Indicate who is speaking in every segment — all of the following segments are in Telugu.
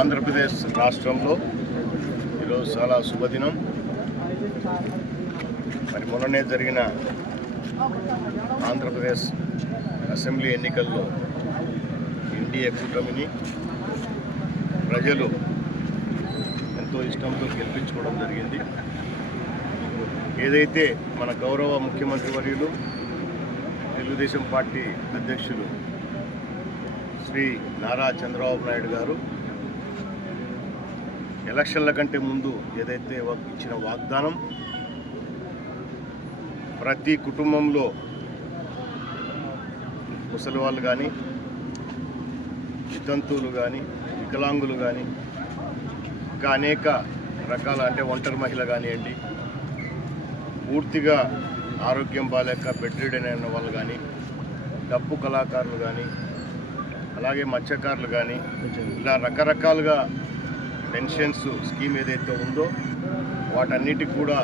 Speaker 1: ఆంధ్రప్రదేశ్ రాష్ట్రంలో ఈరోజు చాలా శుభదినం మరి మొన్ననే జరిగిన ఆంధ్రప్రదేశ్ అసెంబ్లీ ఎన్నికల్లో ఎన్డీఏ కూటమిని ప్రజలు ఎంతో ఇష్టంతో గెలిపించుకోవడం జరిగింది ఏదైతే మన గౌరవ ముఖ్యమంత్రి వర్యులు తెలుగుదేశం పార్టీ అధ్యక్షులు శ్రీ నారా చంద్రబాబు నాయుడు గారు ఎలక్షన్ల కంటే ముందు ఏదైతే ఇచ్చిన వాగ్దానం ప్రతి కుటుంబంలో ముసలి వాళ్ళు కానీ వితంతువులు కానీ వికలాంగులు కానీ ఇంకా అనేక రకాల అంటే ఒంటరి మహిళ కానివ్వండి పూర్తిగా ఆరోగ్యం బాగాలేక బెడ్రీడ్ అయిన వాళ్ళు కానీ డప్పు కళాకారులు కానీ అలాగే మత్స్యకారులు కానీ ఇలా రకరకాలుగా పెన్షన్స్ స్కీమ్ ఏదైతే ఉందో వాటన్నిటికి కూడా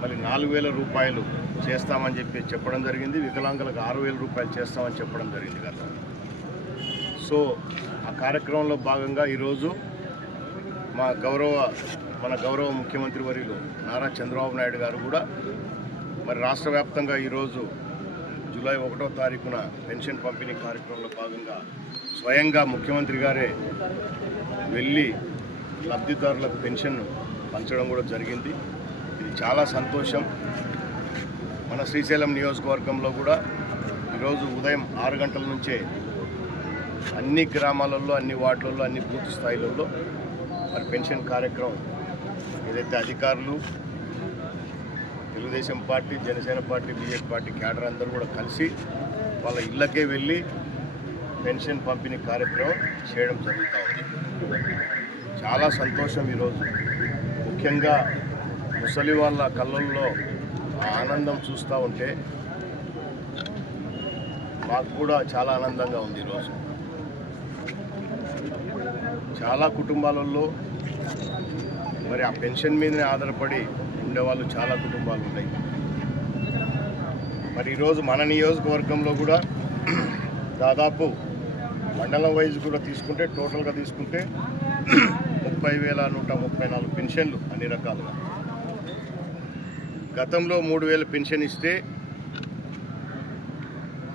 Speaker 1: మళ్ళీ నాలుగు వేల రూపాయలు చేస్తామని చెప్పి చెప్పడం జరిగింది వికలాంగులకు ఆరు వేల రూపాయలు చేస్తామని చెప్పడం జరిగింది కదా సో ఆ కార్యక్రమంలో భాగంగా ఈరోజు మా గౌరవ మన గౌరవ ముఖ్యమంత్రి వర్యులు నారా చంద్రబాబు నాయుడు గారు కూడా మరి రాష్ట్ర వ్యాప్తంగా ఈరోజు జూలై ఒకటో తారీఖున పెన్షన్ పంపిణీ కార్యక్రమంలో భాగంగా స్వయంగా ముఖ్యమంత్రి గారే వెళ్ళి లబ్ధిదారులకు పెన్షన్ పంచడం కూడా జరిగింది ఇది చాలా సంతోషం మన శ్రీశైలం నియోజకవర్గంలో కూడా ఈరోజు ఉదయం ఆరు గంటల నుంచే అన్ని గ్రామాలలో అన్ని వార్డులలో అన్ని బూత్ స్థాయిలలో మరి పెన్షన్ కార్యక్రమం ఏదైతే అధికారులు Telugu Desam party Janasena party BJP party cadre అందరూ కూడా కలిసి వాళ్ళ ఇళ్ళకే వెళ్ళి పెన్షన్ పంపిణీ కార్యక్రమం చేయడం జరుగుతూ ఉంది చాలా సంతోషం ఈరోజు ముఖ్యంగా ముసలి వాళ్ళ కళ్ళల్లో ఆనందం చూస్తూ ఉంటే మాకు కూడా చాలా ఆనందంగా ఉంది ఈరోజు చాలా కుటుంబాలలో మరి ఆ పెన్షన్ మీదనే ఆధారపడి ఉండేవాళ్ళు చాలా కుటుంబాలు ఉన్నాయి మరి ఈరోజు మన నియోజకవర్గంలో కూడా దాదాపు మండలం వైజ్ కూడా తీసుకుంటే టోటల్గా తీసుకుంటే ముప్పై వేల నూట ముప్పై నాలుగు పెన్షన్లు అన్ని రకాలుగా గతంలో మూడు వేల పెన్షన్ ఇస్తే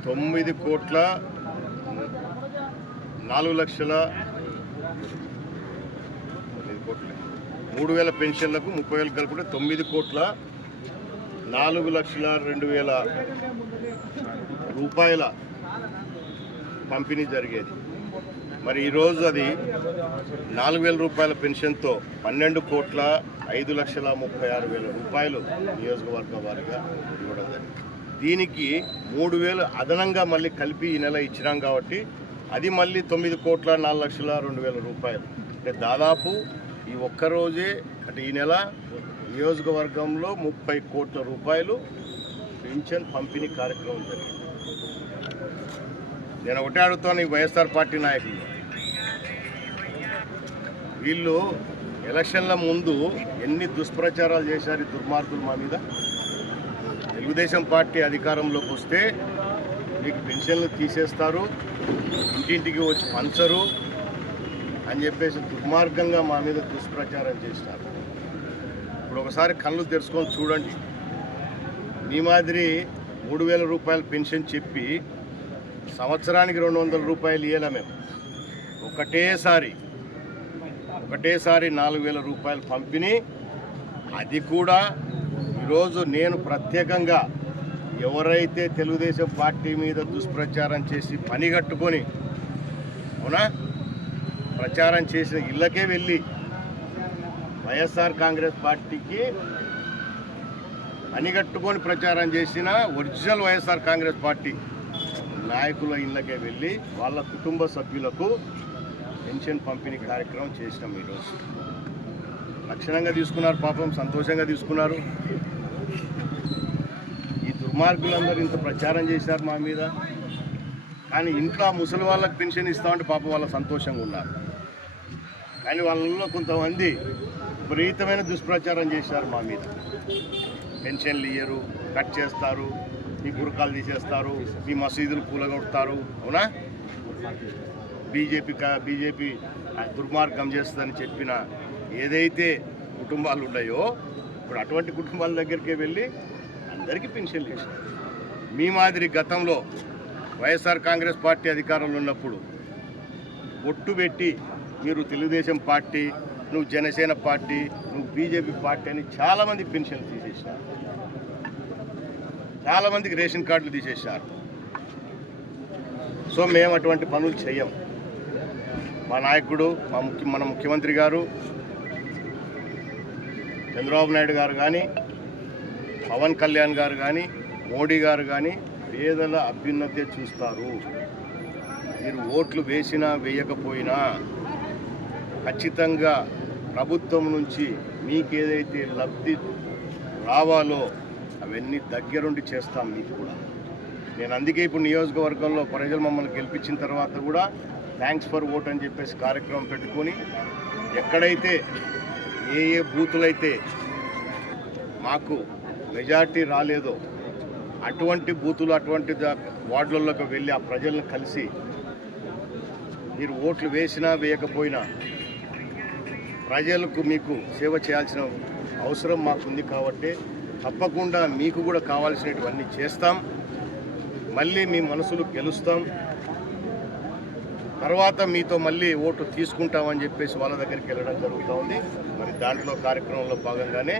Speaker 1: తొమ్మిది కోట్ల నాలుగు లక్షల కోట్ల మూడు వేల పెన్షన్లకు ముప్పై వేలు కలుపుకుంటే తొమ్మిది కోట్ల నాలుగు లక్షల రెండు వేల రూపాయల పంపిణీ జరిగేది మరి ఈరోజు అది నాలుగు వేల రూపాయల పెన్షన్తో పన్నెండు కోట్ల ఐదు లక్షల ముప్పై ఆరు వేల రూపాయలు నియోజకవర్గ వారిగా ఇవ్వడం జరిగింది దీనికి మూడు వేలు అదనంగా మళ్ళీ కలిపి ఈ నెల ఇచ్చినాం కాబట్టి అది మళ్ళీ తొమ్మిది కోట్ల నాలుగు లక్షల రెండు వేల రూపాయలు అంటే దాదాపు ఈ ఒక్కరోజే అంటే ఈ నెల నియోజకవర్గంలో ముప్పై కోట్ల రూపాయలు పెన్షన్ పంపిణీ కార్యక్రమం జరిగింది నేను ఒకటే అడుగుతాను ఈ వైఎస్ఆర్ పార్టీ నాయకులు వీళ్ళు ఎలక్షన్ల ముందు ఎన్ని దుష్ప్రచారాలు చేశారు ఈ దుర్మార్గులు మా మీద తెలుగుదేశం పార్టీ అధికారంలోకి వస్తే మీకు పెన్షన్లు తీసేస్తారు ఇంటింటికి వచ్చి పంచరు అని చెప్పేసి దుర్మార్గంగా మా మీద దుష్ప్రచారం చేస్తారు ఇప్పుడు ఒకసారి కళ్ళు తెరుచుకొని చూడండి మీ మాదిరి మూడు వేల రూపాయల పెన్షన్ చెప్పి సంవత్సరానికి రెండు వందల రూపాయలు ఇవ్వలే మేము ఒకటేసారి ఒకటేసారి నాలుగు వేల రూపాయలు పంపిణీ అది కూడా ఈరోజు నేను ప్రత్యేకంగా ఎవరైతే తెలుగుదేశం పార్టీ మీద దుష్ప్రచారం చేసి పని కట్టుకొని అవునా ప్రచారం చేసిన ఇళ్ళకే వెళ్ళి వైఎస్ఆర్ కాంగ్రెస్ పార్టీకి పనిగట్టుకొని ప్రచారం చేసిన ఒరిజినల్ వైఎస్ఆర్ కాంగ్రెస్ పార్టీ నాయకుల ఇళ్ళకే వెళ్ళి వాళ్ళ కుటుంబ సభ్యులకు పెన్షన్ పంపిణీ కార్యక్రమం చేసినాం ఈరోజు లక్షణంగా తీసుకున్నారు పాపం సంతోషంగా తీసుకున్నారు ఈ దుర్మార్గులందరూ ఇంత ప్రచారం చేశారు మా మీద కానీ ఇంట్లో ముసలి వాళ్ళకి పెన్షన్ ఇస్తామంటే పాపం వాళ్ళ సంతోషంగా ఉన్నారు కానీ వాళ్ళలో కొంతమంది విపరీతమైన దుష్ప్రచారం చేశారు మా మీద పెన్షన్లు ఇయ్యరు కట్ చేస్తారు మీ గురకాలు తీసేస్తారు మీ మసీదులు కూలగొడతారు అవునా బీజేపీ బీజేపీ దుర్మార్గం చేస్తుందని చెప్పిన ఏదైతే కుటుంబాలు ఉన్నాయో ఇప్పుడు అటువంటి కుటుంబాల దగ్గరికి వెళ్ళి అందరికీ పెన్షన్లు ఇస్తారు మీ మాదిరి గతంలో వైఎస్ఆర్ కాంగ్రెస్ పార్టీ అధికారంలో ఉన్నప్పుడు ఒట్టు పెట్టి మీరు తెలుగుదేశం పార్టీ నువ్వు జనసేన పార్టీ నువ్వు బీజేపీ పార్టీ అని చాలామంది పెన్షన్లు తీసేసినారు చాలా మందికి రేషన్ కార్డులు తీసేసారు సో మేము అటువంటి పనులు చేయం మా నాయకుడు మా ముఖ్య మన ముఖ్యమంత్రి గారు చంద్రబాబు నాయుడు గారు కానీ పవన్ కళ్యాణ్ గారు కానీ మోడీ గారు కానీ పేదల అభ్యున్నత చూస్తారు మీరు ఓట్లు వేసినా వేయకపోయినా ఖచ్చితంగా ప్రభుత్వం నుంచి మీకేదైతే లబ్ధి రావాలో అవన్నీ దగ్గరుండి చేస్తాం మీకు కూడా నేను అందుకే ఇప్పుడు నియోజకవర్గంలో ప్రజలు మమ్మల్ని గెలిపించిన తర్వాత కూడా థ్యాంక్స్ ఫర్ ఓట్ అని చెప్పేసి కార్యక్రమం పెట్టుకొని ఎక్కడైతే ఏ ఏ బూతులైతే మాకు మెజార్టీ రాలేదో అటువంటి బూతులు అటువంటి వార్డులలోకి వెళ్ళి ఆ ప్రజలను కలిసి మీరు ఓట్లు వేసినా వేయకపోయినా ప్రజలకు మీకు సేవ చేయాల్సిన అవసరం మాకుంది కాబట్టి తప్పకుండా మీకు కూడా కావాల్సినటువన్నీ చేస్తాం మళ్ళీ మీ మనసులు గెలుస్తాం తర్వాత మీతో మళ్ళీ ఓటు తీసుకుంటామని చెప్పేసి వాళ్ళ దగ్గరికి వెళ్ళడం జరుగుతూ ఉంది మరి దాంట్లో కార్యక్రమంలో భాగంగానే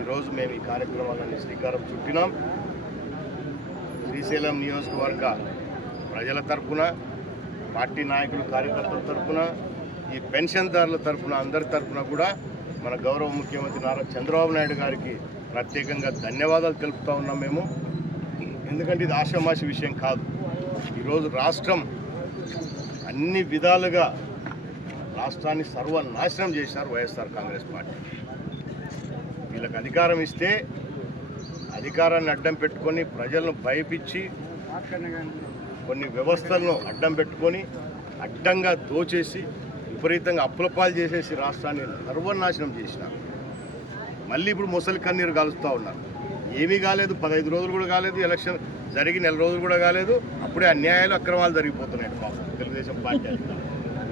Speaker 1: ఈరోజు మేము ఈ కార్యక్రమాలన్నీ శ్రీకారం చుట్టినాం శ్రీశైలం నియోజకవర్గ ప్రజల తరఫున పార్టీ నాయకులు కార్యకర్తల తరఫున ఈ పెన్షన్దారుల తరఫున అందరి తరఫున కూడా మన గౌరవ ముఖ్యమంత్రి నారా చంద్రబాబు నాయుడు గారికి ప్రత్యేకంగా ధన్యవాదాలు తెలుపుతా ఉన్నాం మేము ఎందుకంటే ఇది ఆషామాషి విషయం కాదు ఈరోజు రాష్ట్రం అన్ని విధాలుగా రాష్ట్రాన్ని సర్వనాశనం చేశారు వైఎస్ఆర్ కాంగ్రెస్ పార్టీ వీళ్ళకి అధికారం ఇస్తే అధికారాన్ని అడ్డం పెట్టుకొని ప్రజలను భయపించి కొన్ని వ్యవస్థలను అడ్డం పెట్టుకొని అడ్డంగా దోచేసి విపరీతంగా అప్పులపాలు చేసేసి రాష్ట్రాన్ని సర్వనాశనం చేసినారు మళ్ళీ ఇప్పుడు ముసలి కన్నీరు కలుస్తూ ఉన్నారు ఏమీ కాలేదు పదహైదు రోజులు కూడా కాలేదు ఎలక్షన్ జరిగి నెల రోజులు కూడా కాలేదు అప్పుడే అన్యాయాలు అక్రమాలు జరిగిపోతున్నాయి పాపం తెలుగుదేశం పార్టీ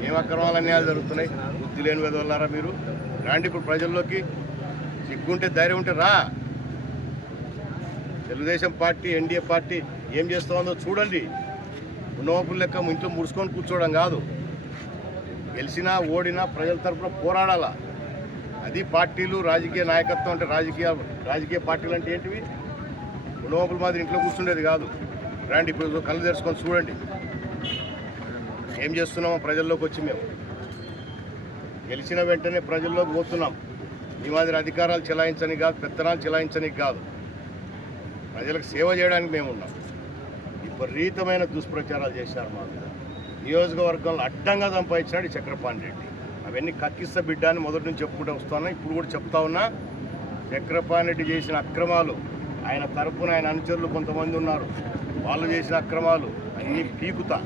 Speaker 1: ఏం అక్రమాలు అన్యాయాలు జరుగుతున్నాయి బుద్ధి లేని వెదవల్లారా మీరు రాండి ఇప్పుడు ప్రజల్లోకి సిగ్గుంటే ధైర్యం ఉంటే రా తెలుగుదేశం పార్టీ ఎన్డీఏ పార్టీ ఏం చేస్తుందో చూడండి ఉన్నవపులు లెక్క ఇంట్లో ముడుచుకొని కూర్చోవడం కాదు గెలిచినా ఓడినా ప్రజల తరఫున పోరాడాలా అది పార్టీలు రాజకీయ నాయకత్వం అంటే రాజకీయ రాజకీయ పార్టీలు అంటే ఏంటివి లోపల మాదిరి ఇంట్లో కూర్చుండేది కాదు రండి ఇప్పుడు కళ్ళు తెరుచుకొని చూడండి ఏం చేస్తున్నామో ప్రజల్లోకి వచ్చి మేము గెలిచిన వెంటనే ప్రజల్లోకి పోతున్నాం ఈ మాదిరి అధికారాలు చెలాయించని కాదు పెత్తనాలు చెలాయించని కాదు ప్రజలకు సేవ చేయడానికి మేము ఉన్నాం విపరీతమైన దుష్ప్రచారాలు చేశారు మా మీద నియోజకవర్గంలో అడ్డంగా సంపాదించాడు చక్రపాణి రెడ్డి అవన్నీ కక్కిస్త బిడ్డ అని మొదటి నుంచి చెప్పుకుంటూ వస్తాను ఇప్పుడు కూడా చెప్తా ఉన్నా చక్రపాణిరెడ్డి చేసిన అక్రమాలు ఆయన తరపున ఆయన అనుచరులు కొంతమంది ఉన్నారు వాళ్ళు చేసిన అక్రమాలు అన్నీ పీకుతా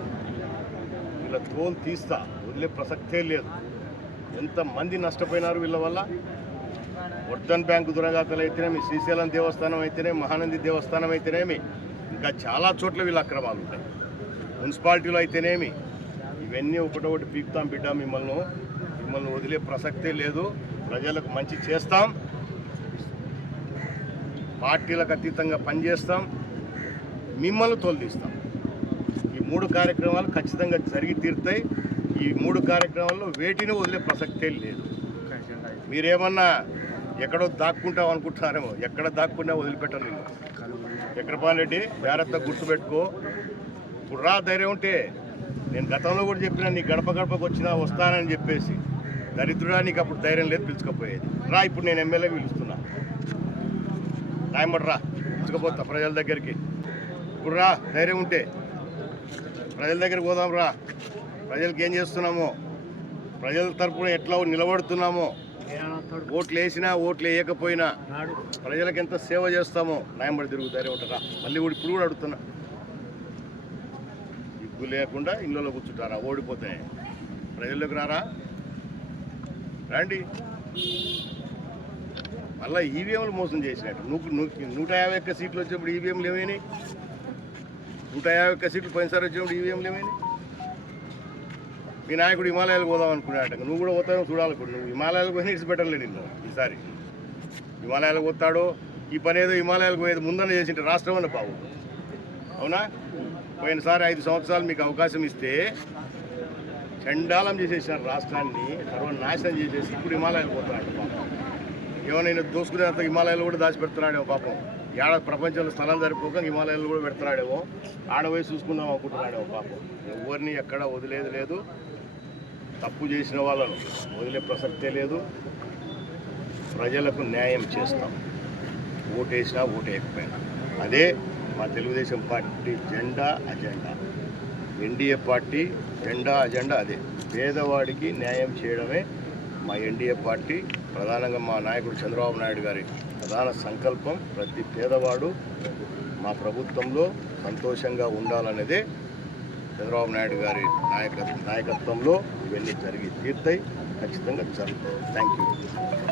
Speaker 1: వీళ్ళ తోలు తీస్తా వదిలే ప్రసక్తే లేదు ఎంతమంది నష్టపోయినారు వీళ్ళ వల్ల వర్ధన్ బ్యాంకు దురగాతలు అయితేనేమి శ్రీశైలం దేవస్థానం అయితేనే మహానంది దేవస్థానం అయితేనేమి ఇంకా చాలా చోట్ల వీళ్ళ అక్రమాలు ఉంటాయి మున్సిపాలిటీలో అయితేనేమి ఇవన్నీ ఒకటొకటి పీకుతాం బిడ్డ మిమ్మల్ని మిమ్మల్ని వదిలే ప్రసక్తే లేదు ప్రజలకు మంచి చేస్తాం పార్టీలకు అతీతంగా పనిచేస్తాం మిమ్మల్ని తొలదీస్తాం ఈ మూడు కార్యక్రమాలు ఖచ్చితంగా జరిగి తీరుతాయి ఈ మూడు కార్యక్రమాల్లో వేటిని వదిలే ప్రసక్తే లేదు మీరేమన్నా ఎక్కడో దాక్కుంటాం అనుకుంటున్నారేమో ఎక్కడ దాక్కుంటే వదిలిపెట్టను నేను చక్రపాణి రెడ్డి జాగ్రత్త గుర్తుపెట్టుకో ఇప్పుడు రా ధైర్యం ఉంటే నేను గతంలో కూడా చెప్పిన నీ గడప గడపకు వచ్చినా వస్తానని చెప్పేసి దరిద్రుడా నీకు అప్పుడు ధైర్యం లేదు పిలుచుకపోయేది రా ఇప్పుడు నేను ఎమ్మెల్యేకి పిలుస్తున్నా రాయమడరా రా పిలుచుకపోతా ప్రజల దగ్గరికి ఇప్పుడు రా ధైర్యం ఉంటే ప్రజల దగ్గరికి పోదాం రా ప్రజలకు ఏం చేస్తున్నామో ప్రజల తరపున ఎట్లా నిలబడుతున్నామో ఓట్లు వేసినా ఓట్లు వేయకపోయినా ప్రజలకు ఎంత సేవ చేస్తామో నాయంబడి ధైర్యం ఉంటారా మళ్ళీ కూడా ఇప్పుడు కూడా అడుగుతున్నా ఇప్పుడు లేకుండా ఇళ్ళలో కూర్చుంటారా ఓడిపోతే ప్రజల్లోకి రారా రండి మళ్ళీ ఈవీఎంలు e మోసం చేసినట్టు నువ్వు నూట యాభై ఒక్క సీట్లు వచ్చినప్పుడు ఈవీఎంలు e ఏమైనాయి నూట యాభై ఒక్క సీట్లు పోయినసారి వచ్చినప్పుడు ఈవీఎంలు e ఏమైనాయి మీ నాయకుడు హిమాలయాలు పోదాం అనుకున్నాడు నువ్వు కూడా పోతావు చూడాలనుకుంటు నువ్వు హిమాలయాలకు పోయినా ఇట్స్ బెటర్ నిన్ను ఈసారి హిమాలయాలకు పోతాడో ఈ పని ఏదో హిమాలయాలకు పోయేది ముందన్న చేసింటే రాష్ట్రం అన్న బాబు అవునా పోయినసారి ఐదు సంవత్సరాలు మీకు అవకాశం ఇస్తే చండాలం చేసేసారు రాష్ట్రాన్ని తర్వాత నాశనం చేసేసి ఇప్పుడు హిమాలయాలు పోతున్నాడు పాపం ఏమైనా దోసుకునేంత హిమాలయాలు కూడా దాచిపెడుతున్నాడేమో పాపం ఏడ ప్రపంచంలో స్థలం సరిపోక హిమాలయాలు కూడా పెడుతున్నాడేమో ఆడవే చూసుకుందాం అనుకుంటున్నాడేమో పాపం ఎవరిని ఎక్కడ వదిలేదు లేదు తప్పు చేసిన వాళ్ళను వదిలే ప్రసక్తే లేదు ప్రజలకు న్యాయం చేస్తాం ఓటేసినా ఓటు వేయకపోయినా అదే మా తెలుగుదేశం పార్టీ జెండా అజెండా ఎన్డీఏ పార్టీ జెండా అజెండా అదే పేదవాడికి న్యాయం చేయడమే మా ఎన్డీఏ పార్టీ ప్రధానంగా మా నాయకుడు చంద్రబాబు నాయుడు గారి ప్రధాన సంకల్పం ప్రతి పేదవాడు మా ప్రభుత్వంలో సంతోషంగా ఉండాలనేదే చంద్రబాబు నాయుడు గారి నాయక నాయకత్వంలో ఇవన్నీ జరిగి తీర్థై ఖచ్చితంగా జరుగుతాయి థ్యాంక్ యూ